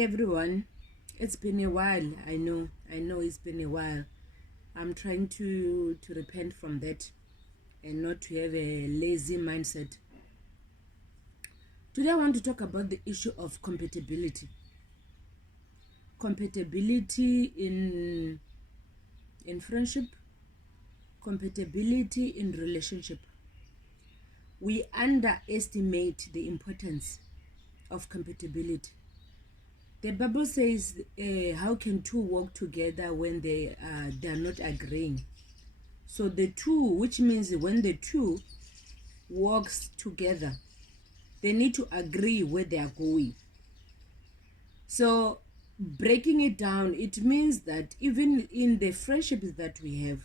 everyone. It's been a while. I know it's been a while. I'm trying to repent from that and not to have a lazy mindset. Today I want to talk about the issue of compatibility. Compatibility in friendship, compatibility in relationship. We underestimate the importance of compatibility. The Bible says, how can two walk together when they are not agreeing? So the two, which means when the two walks together, they need to agree where they are going. So breaking it down, it means that even in the friendships that we have,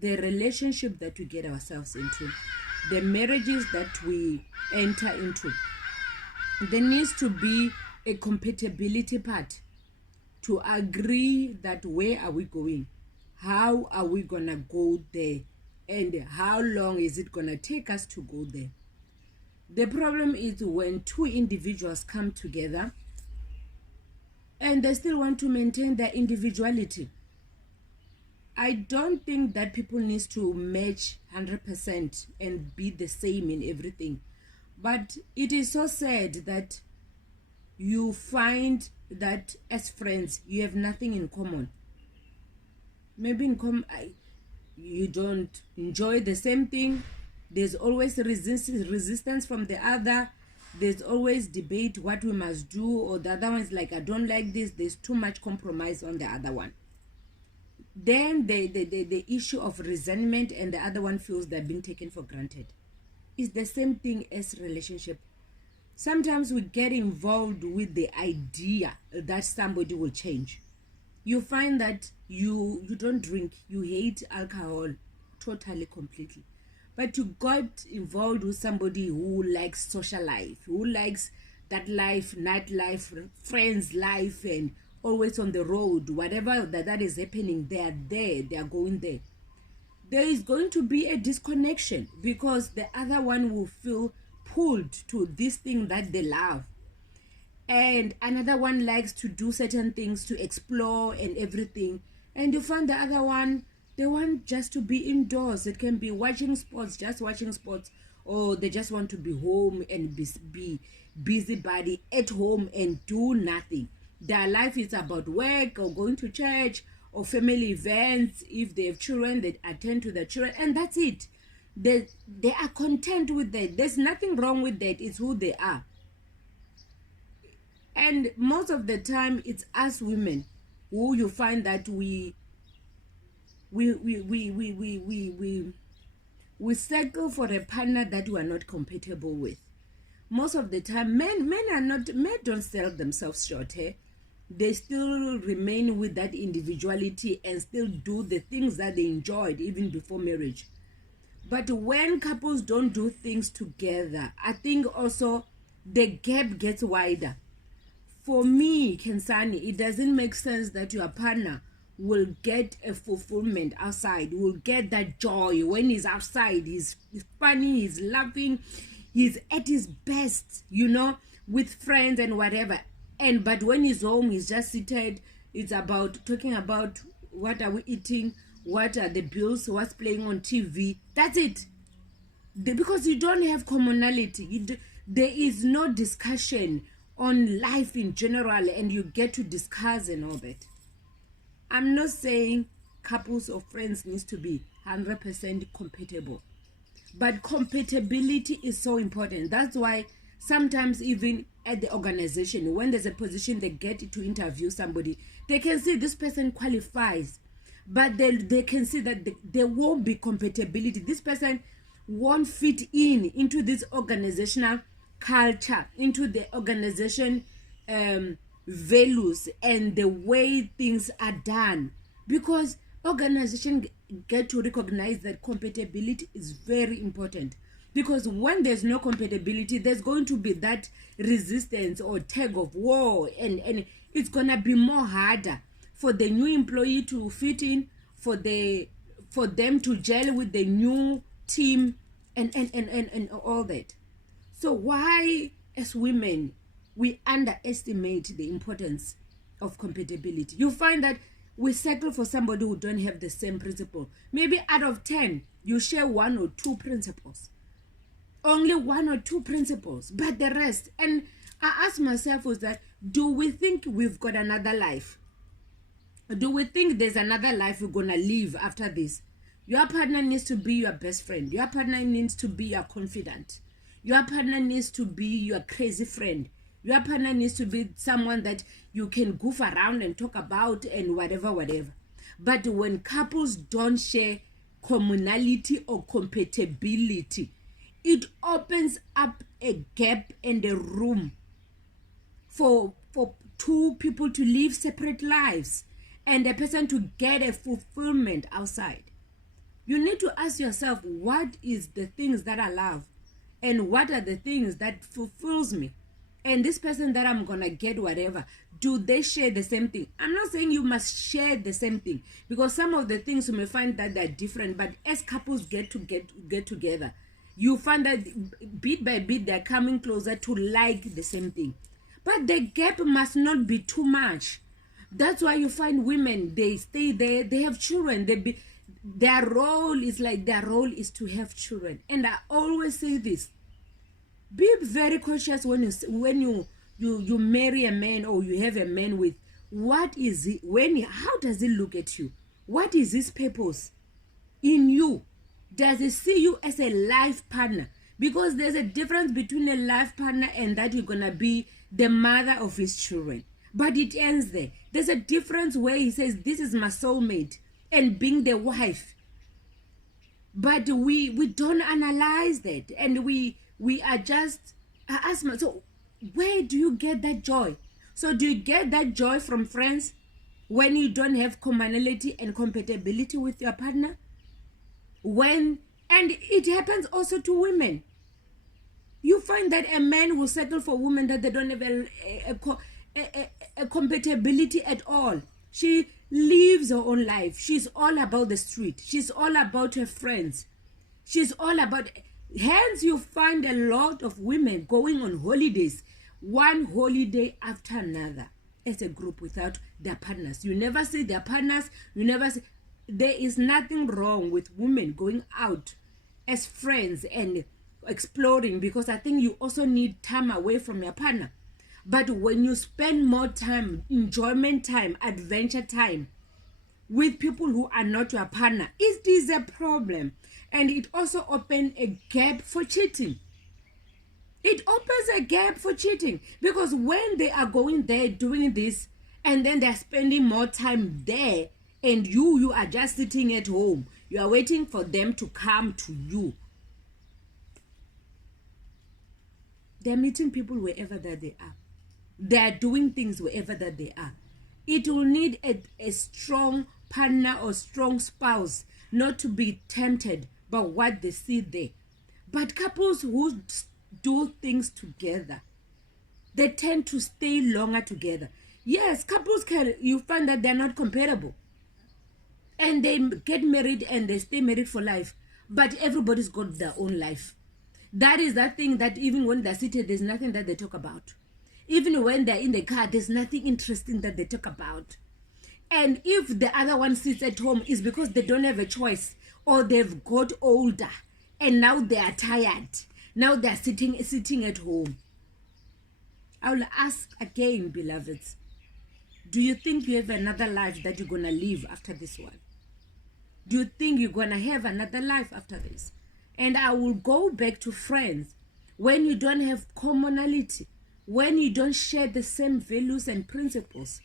the relationship that we get ourselves into, the marriages that we enter into, there needs to be a compatibility part to agree that where are we going, how are we gonna go there, and how long is it gonna take us to go there. The problem is when two individuals come together and they still want to maintain their individuality. I don't think that people need to match 100% and be the same in everything. But it is so sad that you find that as friends, you have nothing in common. Maybe you don't enjoy the same thing. There's always resistance from the other. There's always debate what we must do, or the other one is like, I don't like this. There's too much compromise on the other one. Then the issue of resentment, and the other one feels they're being taken for granted. It's the same thing as relationship. Sometimes we get involved with the idea that somebody will change. You find that you don't drink, you hate alcohol totally, completely. But you got involved with somebody who likes social life, who likes that life, nightlife, friends life, and always on the road. Whatever that is happening, they are there, they are going there. There is going to be a disconnection because the other one will feel pulled to this thing that they love. And another one likes to do certain things, to explore and everything. And you find the other one, they want just to be indoors. It can be watching sports, just watching sports, or they just want to be home and be busybody at home and do nothing. Their life is about work or going to church or family events. If they have children, they attend to their children, and that's it. They are content with that. There's nothing wrong with that. It's who they are. And most of the time, it's us women who you find that we settle for a partner that we are not compatible with. Most of the time, men don't sell themselves short. They still remain with that individuality and still do the things that they enjoyed even before marriage. But when couples don't do things together, I think also the gap gets wider. For me, Kensani, it doesn't make sense that your partner will get a fulfillment outside, will get that joy when he's outside. He's funny, he's laughing, he's at his best, with friends and whatever. But when he's home, he's just seated. It's about talking about what are we eating, what are the bills, what's playing on TV. That's it. Because you don't have commonality. There is no discussion on life in general, and you get to discuss and all that. I'm not saying couples or friends needs to be 100% compatible, but compatibility is so important. That's why sometimes even at the organization, when there's a position they get to interview somebody, they can see this person qualifies, but they can see that there won't be compatibility. This person won't fit into this organizational culture, into the organization values and the way things are done, because organization get to recognize that compatibility is very important. Because when there's no compatibility, there's going to be that resistance or tug of war, and it's gonna be more harder for the new employee to fit in, for them to gel with the new team, and all that. So why, as women, we underestimate the importance of compatibility. You find that we settle for somebody who don't have the same principle. Maybe out of 10, you share 1 or 2 principles. Only 1 or 2 principles, but the rest. And I ask myself was that, do we think we've got another life? Do we think there's another life we're gonna live after this? Your partner needs to be your best friend. Your partner needs to be your confidant. Your partner needs to be your crazy friend. Your partner needs to be someone that you can goof around and talk about and whatever. But when couples don't share commonality or compatibility, it opens up a gap and a room for 2 people to live separate lives and a person to get a fulfillment outside. You need to ask yourself, what is the things that I love? And what are the things that fulfills me? And this person that I'm gonna get whatever, do they share the same thing? I'm not saying you must share the same thing, because some of the things you may find that they're different, but as couples get together, you find that bit by bit they're coming closer to like the same thing. But the gap must not be too much. That's why you find women, they stay there, they have children, their role is to have children. And I always say this, be very cautious when you marry a man or you have a man with, what is it, how does he look at you? What is his purpose in you? Does he see you as a life partner? Because there's a difference between a life partner and that you're gonna be the mother of his children. But it ends there. There's a difference where he says, this is my soulmate, and being the wife. But we don't analyze that, and we are just, I ask myself, so where do you get that joy? So do you get that joy from friends when you don't have commonality and compatibility with your partner? And it happens also to women. You find that a man will settle for women that they don't have a compatibility at all. She lives her own life. She's all about the street. She's all about her friends. She's all about, hence you find a lot of women going on holidays, one holiday after another as a group without their partners. You never see their partners. You never see. There is nothing wrong with women going out as friends and exploring, because I think you also need time away from your partner. But when you spend more time, enjoyment time, adventure time with people who are not your partner, it is a problem. And it also opens a gap for cheating. It opens a gap for cheating, because when they are going there doing this and then they're spending more time there, and you are just sitting at home, you are waiting for them to come to you. They're meeting people wherever that they are. They are doing things wherever that they are. It will need a strong partner or strong spouse not to be tempted by what they see there. But couples who do things together, they tend to stay longer together. Yes, couples you find that they're not compatible. And they get married and they stay married for life. But everybody's got their own life. That is that thing that even when they're seated, there's nothing that they talk about. Even when they're in the car, there's nothing interesting that they talk about. And if the other one sits at home, it's because they don't have a choice, or they've got older and now they are tired. Now they're sitting at home. I will ask again, beloveds, do you think you have another life that you're going to live after this one? Do you think you're going to have another life after this? And I will go back to friends. When you don't have commonality, when you don't share the same values and principles,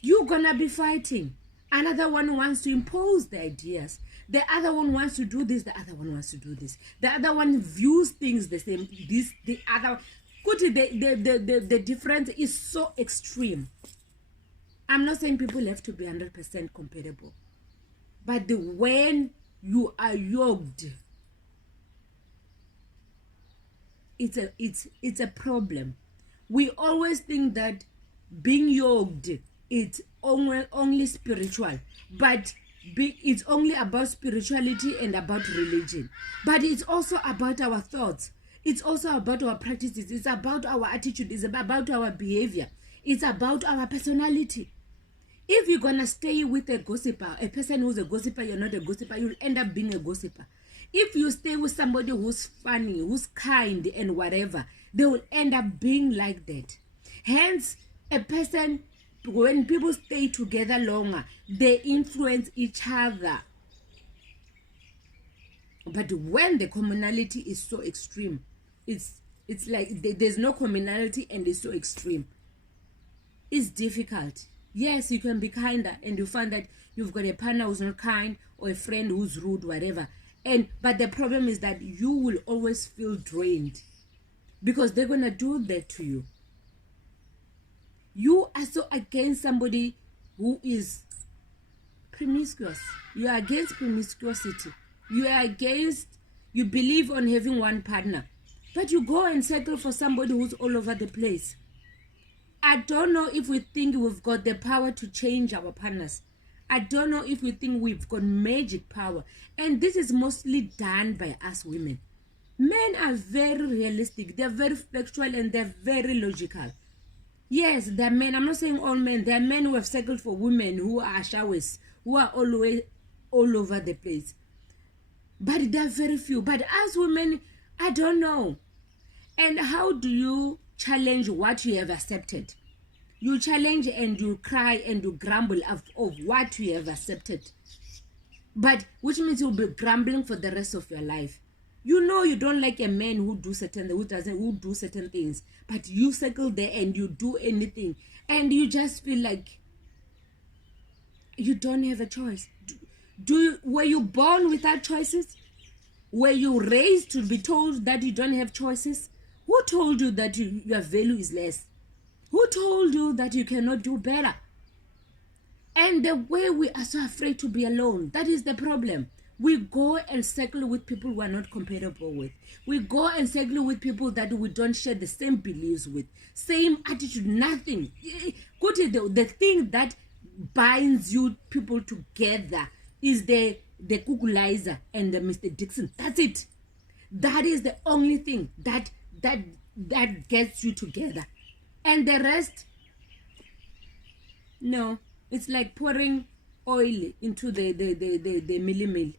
you're going to be fighting. Another one wants to impose the ideas. The other one wants to do this. The other one wants to do this. The other one views things the same. The difference is so extreme. I'm not saying people have to be 100% compatible. But when you are yogged, it's a problem. We always think that being yogged is only spiritual, but it's only about spirituality and about religion. But it's also about our thoughts. It's also about our practices. It's about our attitude. It's about our behavior. It's about our personality. If you're gonna stay with a gossiper, a person who's a gossiper, you're not a gossiper, you'll end up being a gossiper. If you stay with somebody who's funny, who's kind and whatever, they will end up being like that. Hence, a person, when people stay together longer, they influence each other. But when the commonality is so extreme, it's like there's no commonality and it's so extreme. It's difficult. Yes, you can be kinder and you find that you've got a partner who's not kind or a friend who's rude, whatever. But the problem is that you will always feel drained because they're gonna do that to you. You are so against somebody who is promiscuous. You are against promiscuity. You are against, you believe on having one partner, but you go and settle for somebody who's all over the place. I don't know if we think we've got the power to change our partners. I don't know if we think we've got magic power. And this is mostly done by us women. Men are very realistic. They're very factual and they're very logical. Yes, there are men. I'm not saying all men. There are men who have settled for women who are showers, who are always all over the place. But there are very few. But as women, I don't know. And how do you challenge what you have accepted? You challenge and you cry and you grumble of what you have accepted. But which means you'll be grumbling for the rest of your life. You know you don't like a man who do certain things, but you circle there and you do anything, and you just feel like you don't have a choice. Were you born without choices? Were you raised to be told that you don't have choices? Who told you that your value is less? Who told you that you cannot do better? And the way we are so afraid to be alone, that is the problem. We go and circle with people we are not compatible with. We go and circle with people that we don't share the same beliefs with, same attitude, nothing. The thing that binds you people together is the Kukulizer and the Mr. Dixon. That's it. That is the only thing that gets you together. And the rest, no, it's like pouring oil into the mill.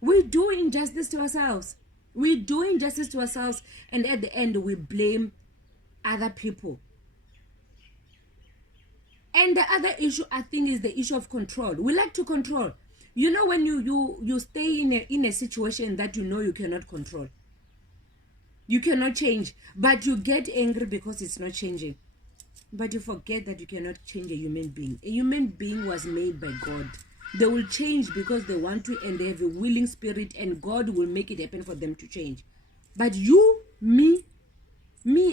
We do injustice to ourselves. We do injustice to ourselves, and at the end, we blame other people. And the other issue, I think, is the issue of control. We like to control. You know, when you stay in a situation that you know you cannot control, you cannot change, but you get angry because it's not changing. But you forget that you cannot change a human being. A human being was made by God. They will change because they want to, and they have a willing spirit, and God will make it happen for them to change. But you, me,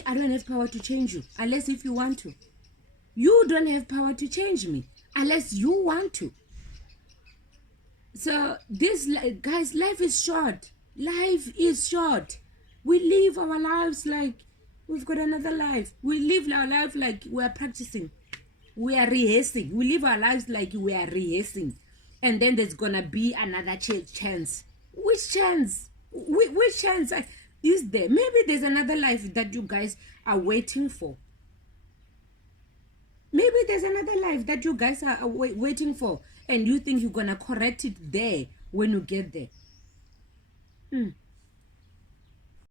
I don't have power to change you unless if you want to. You don't have power to change me unless you want to. So this, guys, life is short. Life is short. We live our lives like we've got another life. We live our life like we are practicing. We are rehearsing. We live our lives like we are rehearsing. And then there's gonna be another chance. Which chance? Which chance is there? Maybe there's another life that you guys are waiting for. Maybe there's another life that you guys are waiting for, and you think you're gonna correct it there when you get there.